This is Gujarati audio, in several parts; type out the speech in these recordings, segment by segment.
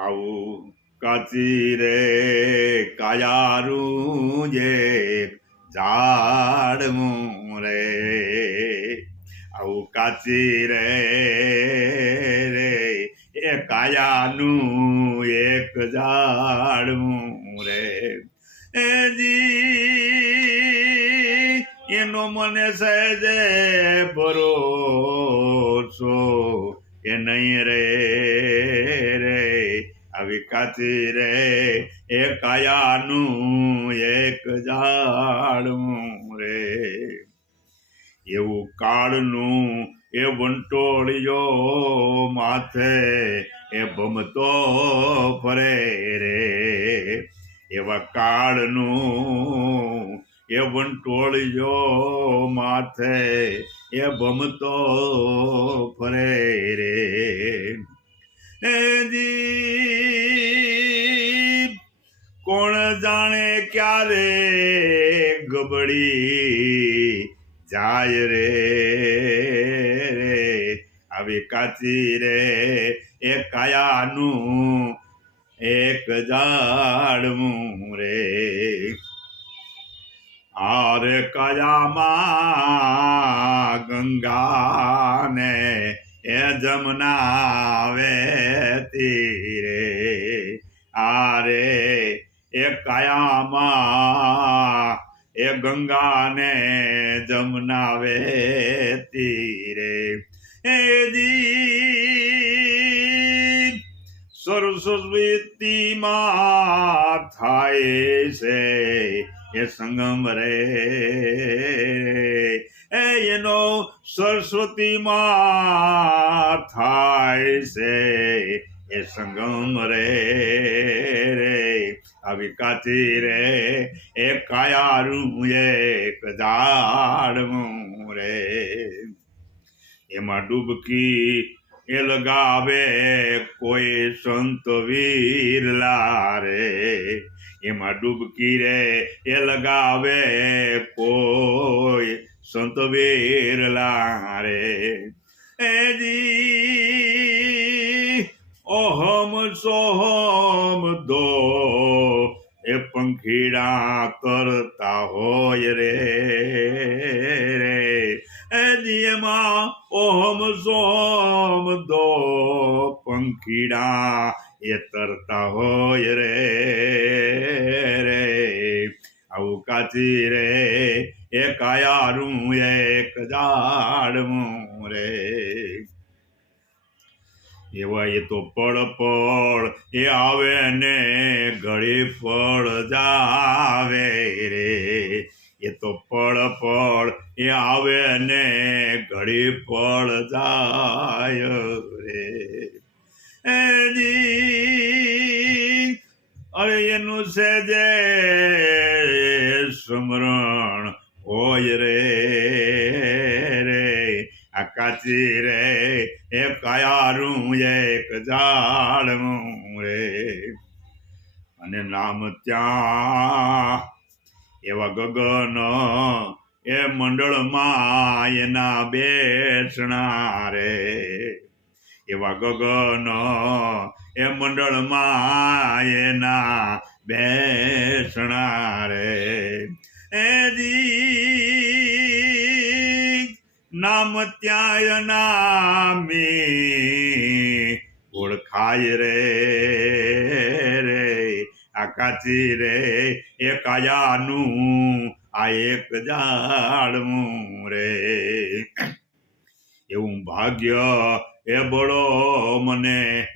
આવું કાચી રે કાયારું જે ઝાડવું રે આવું કાચી રે એ કાયાનું એક ઝાડવું રે એ જી એનો મને સહેજે ભરોસો કે નહીં રે આવી કાચી રે એ કાયાનું એક ઝાડવું રે એવું કાળનું એ વંટોળિયો માથે એ ભમતો ફરે રે એવા કાળનું એ વંટોળિયો માથે એ ભમતો ફરે રે કોણ જાણે ક્યારે ગબડી જાય રે આવી કાચી રે એ કાયાનું એક ઝાડવું રે આરે કાયામાં ગંગાને એ જમના વેતી રે આરે એ કાયામાં એ ગંગાને જમના વેતી રે એ જી સરસ્વતીમાં થાય છે એ સંગમ રે એનો સરસ્વતીમાં થાય છે એ સંગમ રે આવી કાચી રે એ કાયારું એક ઝાડવું રે એમાં ડૂબકી એ લગાવે કોઈ સંત વીરલા રે એમાં ડૂબકી રે એ લગાવે કોઈ સંત વીરલા રે એજી ઓહમ સોહમ દો એ પંખીડા કરતા હોય રે એમાં ઓહમ સોમ દો પંખીડા એ તરતા હોય રે આવું કાચી રે એ કાયારું એક ઝાડવું રે એવા એ તો પળ એ આવે ને ઘડી પળ જાવે રે એ તો પળ એ આવે ને ઘડી પળ જાય રે એજી અરે એનું સેજે સ્મરણ હોય રે આ કાચી રે એ કાયારું એક ઝાડવું રે અને નામ ત્યાં એવા ગગન એ મંડળમાં એના બેસણા રે એવા ગગન એ મંડળમાં એના બેસણા રે એજી નામ ત્યાં નામી ઓળખાય રે આ કાચી રે એ કાયાનું આ એક ઝાડવું રે એવું ભાગ્ય એ બળો મને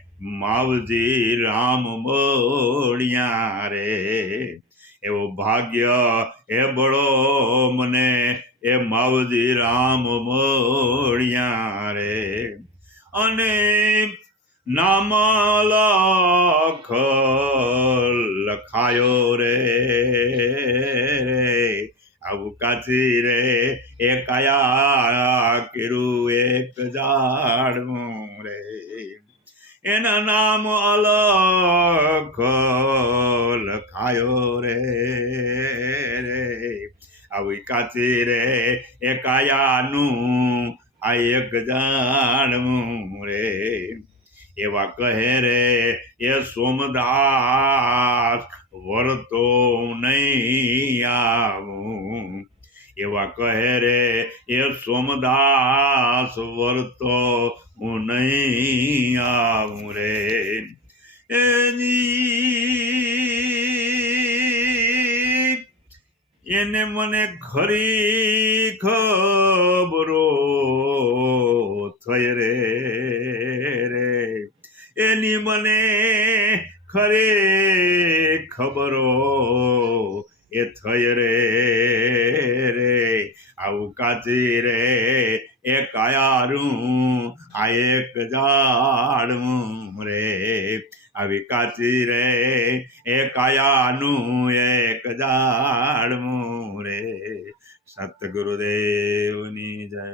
માવજી રામ મળ્યા રે એવું ભાગ્ય એ બળો મને એ માવજી રામ મળ્યા રે અને નામ લખાયો રે આવું કાચી રે એ કાયા કીરું એક ઝાડવું રે એના નામ અલખ લખાયો રે આવી કાચી રે એ કાયાનું આ એક ઝાડવું રે એવા કહે રે એ સોમદાસ વરતો નહીં આવું, એવા કહે રે એ સોમદાસ વરતો હું નહીં આવું રે. એને મને ખરી ખબરો થઈ રે, એની મને ખરે ખબરો એ થઈ રે, આવું કાચી રે એ કાયારું આ એક ઝાડવું રે, આવી કાચી રે એ કાયાનું એક ઝાડવું રે. સતગુરુદેવની જય.